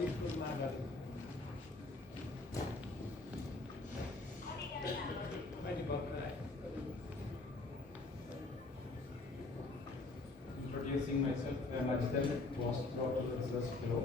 Introducing myself, I am Ajithan, postdoctoral research fellow.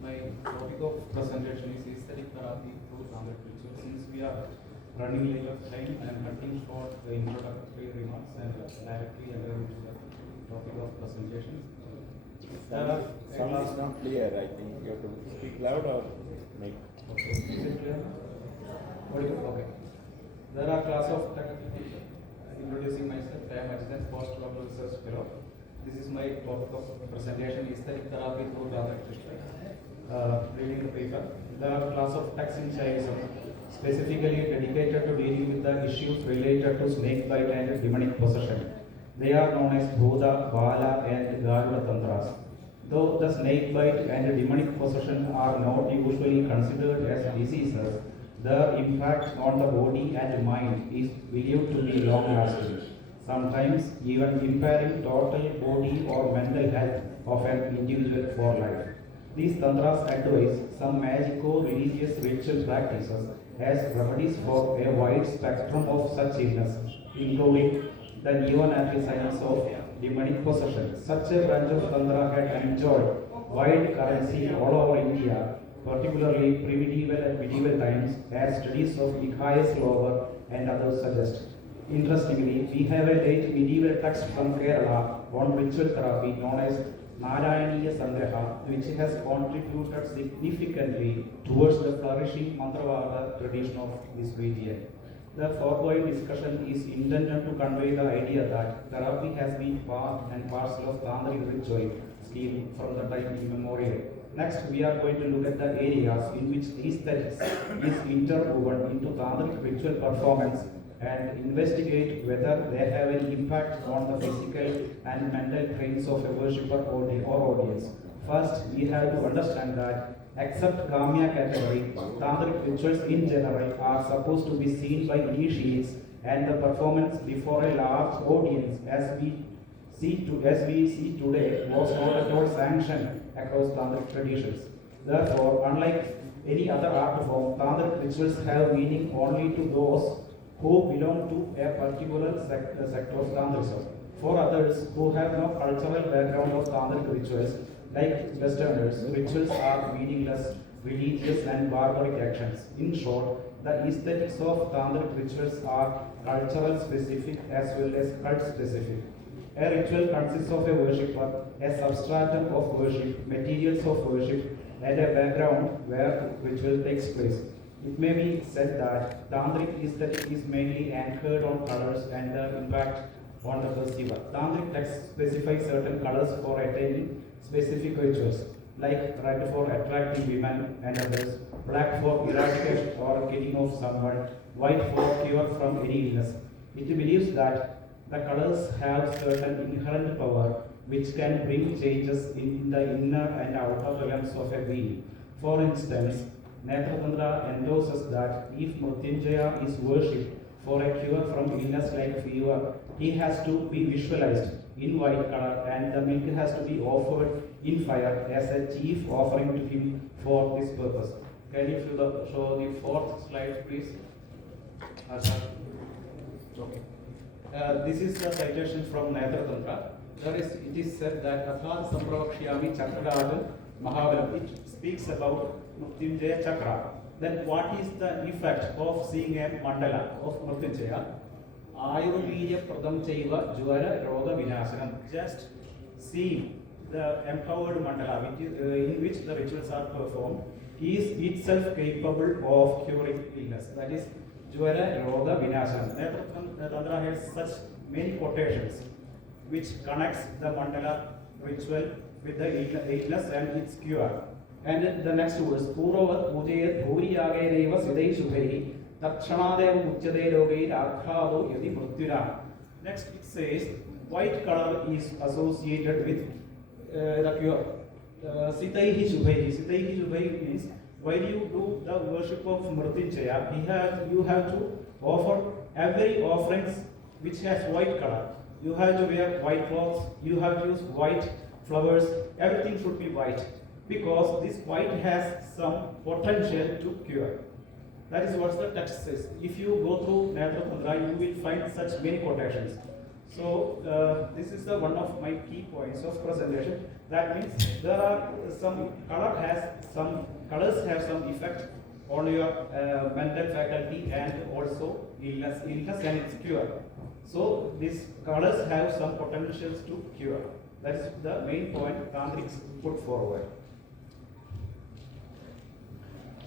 My topic of presentation is aesthetic therapy through Tamil culture. Since we are running late of time, I am cutting short the introductory remarks and directly enter into the topic of presentation. Sound is not clear. I think you have to speak loud or make. Okay. Is it clear? Okay. There are class of introducing myself. I am Ajithan, postdoctoral research fellow. This is my topic of presentation, aesthetic therapy through Tamil culture. Reading the paper. There are class of texts in Shaivism, specifically dedicated to dealing with the issues related to snake bite and demonic possession. They are known as Bhuta, Bala and Garuda Tantras. Though the snake bite and demonic possession are not usually considered as diseases, their impact on the body and mind is believed to be long-lasting, sometimes even impairing total body or mental health of an individual for life. These tantras advise some magico-religious ritual practices as remedies for a wide spectrum of such illness, including the neonatal science of demonic possession. Such a branch of tantra had enjoyed wide currency all over India, particularly pre-medieval and medieval times, as studies of Nikkaya Slover and others suggest. Interestingly, we have a late medieval text from Kerala on ritual therapy known as Narayaniya Sangraha, which has contributed significantly towards the flourishing Mantravada tradition of this region. The foregoing discussion is intended to convey the idea that therapy has been part and parcel of Tantric ritual scheme from the time immemorial. Next, we are going to look at the areas in which aesthetics is interwoven into Tantric ritual performance and investigate whether they have any impact on the physical and mental traits of a worshipper or audience. First, we have to understand that except Kamya category, Tantric rituals in general are supposed to be seen by initiates, and the performance before a large audience as we see today was not at all sanctioned across Tantric traditions. Therefore, unlike any other art form, Tantric rituals have meaning only to those who belong to a particular sector of Tantrism. For others who have no cultural background of Tantric rituals, like Westerners, rituals are meaningless, religious and barbaric actions. In short, the aesthetics of Tantric rituals are cultural specific as well as cult specific. A ritual consists of a worshipper, a substratum of worship, materials of worship, and a background where ritual takes place. It may be said that Tantric aesthetic is mainly anchored on colors and the impact on the perceiver. Tantric texts specify certain colors for attaining specific rituals, like red for attracting women and others, black for eradication or getting off someone, white for cure from any illness. It believes that the colors have certain inherent power which can bring changes in the inner and outer realms of a being. For instance, Netratantra endorses that if Mrityunjaya is worshipped for a cure from illness like fever, he has to be visualized in white color and the milk has to be offered in fire as a chief offering to him for this purpose. Can you show the fourth slide, please? Okay. This is a citation from Netratantra. It is said that Athat Sampravakshiyami Chakradad Mahabalam, it speaks about Mrityunjaya Chakra. Then what is the effect of seeing a mandala of Mrityunjaya? Ayurveedya Pradam Chaiva Jwara Roga Vinashanam. Just seeing the empowered mandala in which the rituals are performed is itself capable of curing illness. That is Jwara Roga Vinashanam. Netratantra has such many quotations which connects the mandala ritual with the illness and its cure. And the next verse, Puravat Mujayat Bhuriyagayeva Sidai Subhai Takshanadev Mujjade Rogai Arkhavo Yadi Mrityura. Next it says, white color is associated with the cure. Sidaihi Subhai. Sidaihi Subhai means while you do the worship of Mrityunjaya, you have to offer every offerings which has white color. You have to wear white clothes, you have to use white flowers, everything should be white. because this white has some potential to cure. That is what the text says. If you go through Netra Tantra, you will find such many quotations. So this is the one of my key points of presentation. That means there are some colors have some effect on your mental faculty and also illness and its cure. So these colors have some potentials to cure. That is the main point Tantrics put forward.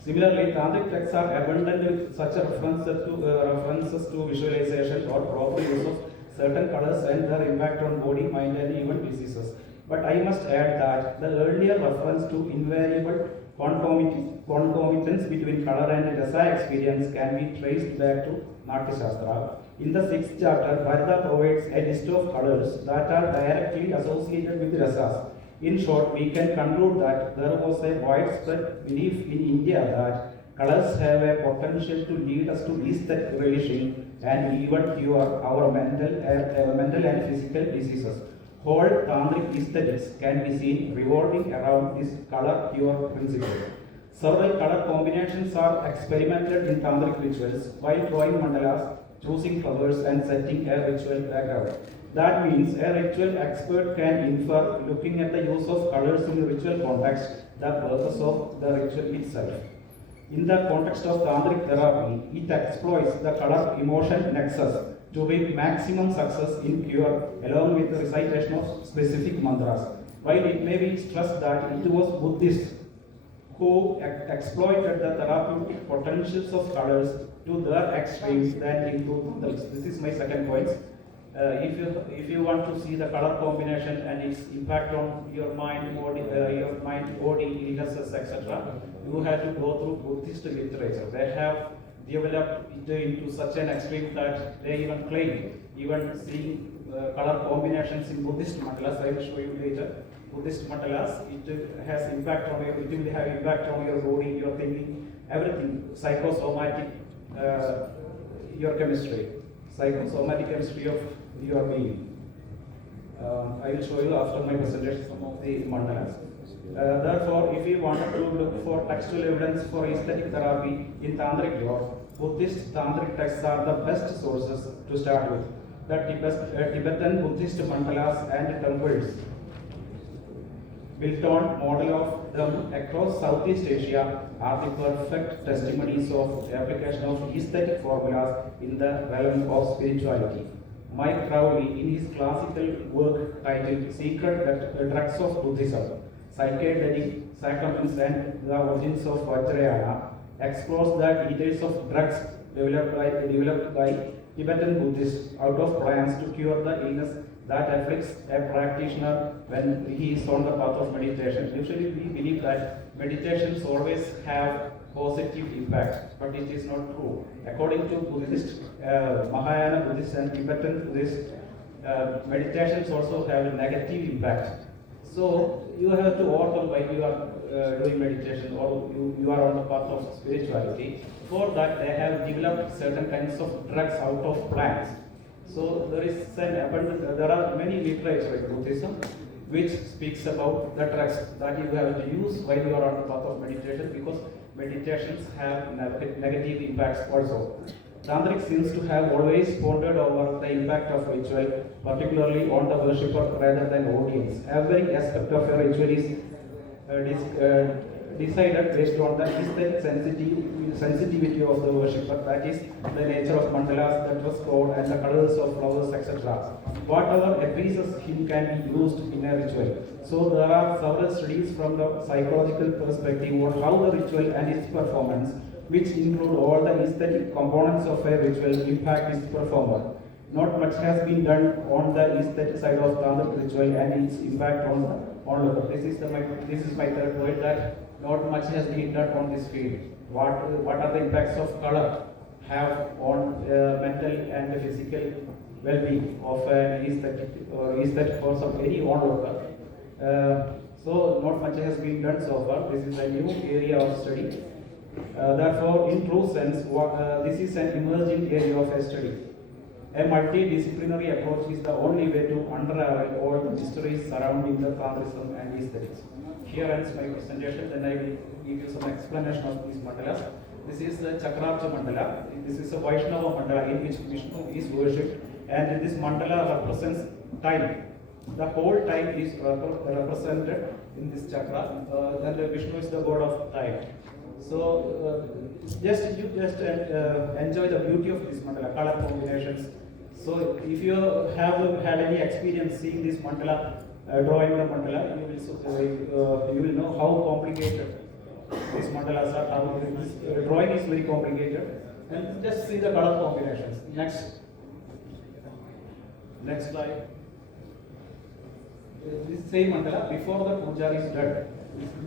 Similarly, Tantric texts are abundant with such references to visualization or proper use of certain colors and their impact on body, mind, and even diseases. But I must add that the earlier reference to invariable concomitance between color and rasa experience can be traced back to Natya Shastra. In the 6th chapter, Bharata provides a list of colors that are directly associated with rasas. In short, we can conclude that there was a widespread belief in India that colors have a potential to lead us to aesthetic relishing and even cure our mental and physical diseases. Whole tantric aesthetics can be seen revolving around this color cure principle. Several color combinations are experimented in tantric rituals while drawing mandalas, choosing flowers, and setting a ritual background. That means a ritual expert can infer, looking at the use of colors in a ritual context, the purpose of the ritual itself. In the context of tantric therapy, it exploits the color emotion nexus to bring maximum success in cure along with the recitation of specific mantras. While it may be stressed that it was Buddhists who exploited the therapeutic potentials of colors to their extremes that include this is my second point. If you want to see the color combination and its impact on your mind, body, illnesses, etc., you have to go through Buddhist literature. They have developed it into such an extreme that they even claim, even seeing color combinations in Buddhist mandalas. I will show you later. Buddhist mandalas, it has impact on your, it will have impact on your body, your thinking, everything, psychosomatic, your chemistry, psychosomatic chemistry of your being. I will show you after my presentation some of the mandalas. Therefore, if you wanted to look for textual evidence for aesthetic therapy in Tantric law, Buddhist Tantric texts are the best sources to start with. The Tibetan Buddhist mandalas and temples built on model of them across Southeast Asia are the perfect testimonies of the application of aesthetic formulas in the realm of spirituality. Mike Crowley, in his classical work titled Secret Drugs of Buddhism, Psychedelic Sacraments and the Origins of Vajrayana, explores the details of drugs developed by Tibetan Buddhists out of plans to cure the illness that afflicts a practitioner when he is on the path of meditation. Usually we believe that meditations always have positive impact, but it is not true. According to Buddhist, Mahayana Buddhist and Tibetan Buddhist, meditations also have a negative impact. So you have to overcome while you are doing meditation or you are on the path of spirituality. For that, they have developed certain kinds of drugs out of plants. So there are many literature in Buddhism which speaks about the drugs that you have to use while you are on the path of meditation, because meditations have negative impacts also. Tantric seems to have always pondered over the impact of ritual, particularly on the worshipper rather than audience. Every aspect of a ritual is decided based on the aesthetic sensitivity of the worshipper, that is, the nature of mandalas, the dress code, and the colors of flowers, etc. Whatever appeases him can be used in a ritual. So there are several studies from the psychological perspective on how the ritual and its performance, which include all the aesthetic components of a ritual, impact its performer. Not much has been done on the aesthetic side of tantric ritual and its impact on local. This is my third point, that not much has been done on this field. What are the impacts of color have on mental and physical well-being of an aesthetic force of any onlooker? So not much has been done so far. This is a new area of study. Therefore, in true sense, this is an emerging area of a study. A multidisciplinary approach is the only way to unravel all the mysteries surrounding the Tantrism and aesthetics. here ends my presentation. Then I will give you some explanation of these mandalas. This is the Chakrabja mandala. This is a Vaishnava mandala in which Vishnu is worshipped, and this mandala represents time. The whole time is represented in this chakra. Then Vishnu is the god of time. So just enjoy the beauty of this mandala, color combinations. So if you have had any experience seeing this mandala, drawing the mandala, you will know how complicated these mandalas are. How this drawing is very complicated. And just see the color combinations. Next slide. This same mandala before the puja is done.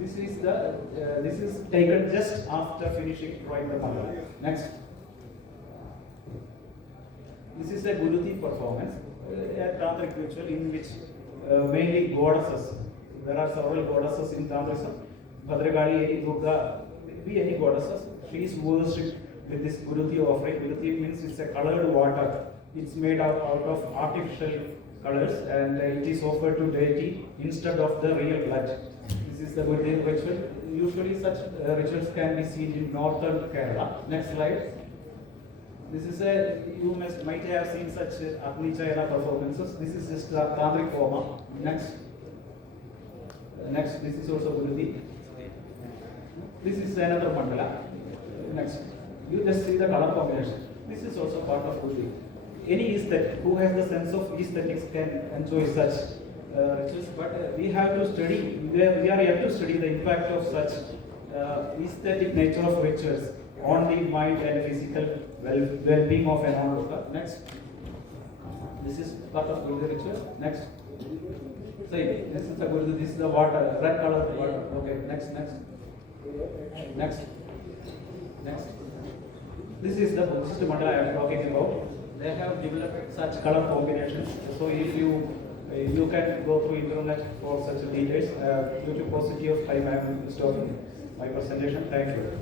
This is taken just after finishing drawing the mandala. Next. This is a Guruti performance, a tantric ritual in which mainly goddesses. There are several goddesses in Tantrism. Bhadrakali, Durga, be any goddesses. She is worshipped with this Guruti offering. Guruti means it's a colored water. It's made out of artificial colors, and it is offered to deity instead of the real blood. This is the Guruti ritual. Usually such rituals can be seen in northern Kerala. Next slide. This is you might have seen such Agni Chayana performances. This is just a tantric form. Next, this is also Guruti. This is another mandala. Next, you just see the color combination. This is also part of Guruti. Any aesthetic who has the sense of aesthetics can enjoy such rituals, but we have to study. We are yet to study the impact of such aesthetic nature of rituals on the mind and physical well-being of an onlooker. Next, this is part of Guruti ritual. Next, say this is the Guruti. This is the water, red color water. Okay. Next. This is the Buddhist mandala I am talking about. They have developed such color combinations. So if you can go through internet for such details. Due to paucity of time, I am stopping my presentation. Thank you.